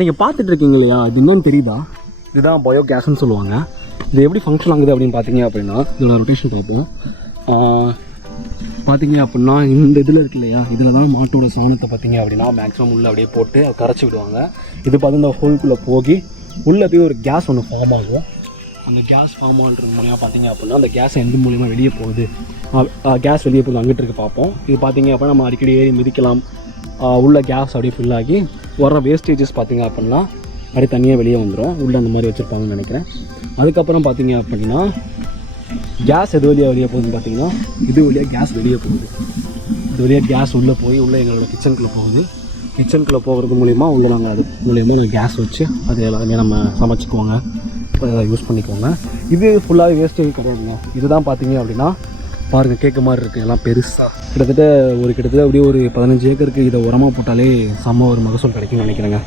நீங்கள் பார்த்துட்டு இருக்கீங்க இல்லையா, இது என்னன்னு தெரியுதா? இதுதான் பயோ கேஸ்ன்னு சொல்லுவாங்க. இது எப்படி ஃபங்க்ஷன் ஆகுது அப்படின்னு பார்த்தீங்க அப்படின்னா, இதோட ரொட்டேஷன் பார்ப்போம். பார்த்தீங்க அப்படின்னா இந்த இதில் இருக்கு இல்லையா, இதில் தான் மாட்டோட சாணத்தை பார்த்தீங்க அப்படின்னா மேக்ஸிமம் உள்ளே அப்படியே போட்டு கரைச்சி விடுவாங்க. இது பார்த்து இந்த ஹோல்குள்ளே போய் உள்ளே போய் ஒரு கேஸ் ஒன்று ஃபார்ம் ஆகும். அந்த கேஸ் ஃபார்ம் ஆகுறது மூலிமா பார்த்தீங்க அப்படின்னா அந்த கேஸ் எந்த மூலிமா வெளியே போகுது, கேஸ் வெளியே போகுது அங்கிட்டு இருக்கு பார்ப்போம். இது பார்த்தீங்க அப்படின்னா நம்ம அடிக்கடி ஏறி மிதிக்கலாம். உள்ள கேஸ் அப்படியே ஃபில் ஆகி வர வேஸ்டேஜஸ் பார்த்தீங்க அப்படின்னா அப்படியே தனியாக வெளியே வந்துடும். உள்ளே அந்த மாதிரி வச்சுருப்பாங்கன்னு நினைக்கிறேன். அதுக்கப்புறம் பார்த்தீங்க அப்படின்னா கேஸ் எது வழியாக வெளியே போகுதுன்னு பார்த்தீங்கன்னா இது வழியாக கேஸ் வெளியே போகுது. இது வழியாக கேஸ் உள்ளே போய் உள்ளே எங்களோட கிச்சனுக்குள்ளே போகுது. கிச்சனுக்குள்ளே போகிறது மூலிமா உள்ளே நாங்கள் அது மூலிமா கேஸ் வச்சு அது எல்லாமே நம்ம சமைச்சிக்குவோங்க, யூஸ் பண்ணிக்குவோங்க. இது ஃபுல்லாகவே வேஸ்டேஜ் கிடையாதுங்க. இதுதான் பார்த்தீங்க அப்படின்னா பாருங்கள், கேட்க மாதிரி இருக்குது, எல்லாம் பெருசாக கிட்டத்தட்ட அப்படியே ஒரு 15 ஏக்கருக்கு இதை உரமாக போட்டாலே செம்ம ஒரு மகசூல் கிடைக்கும்னு நினைக்கிறேங்க.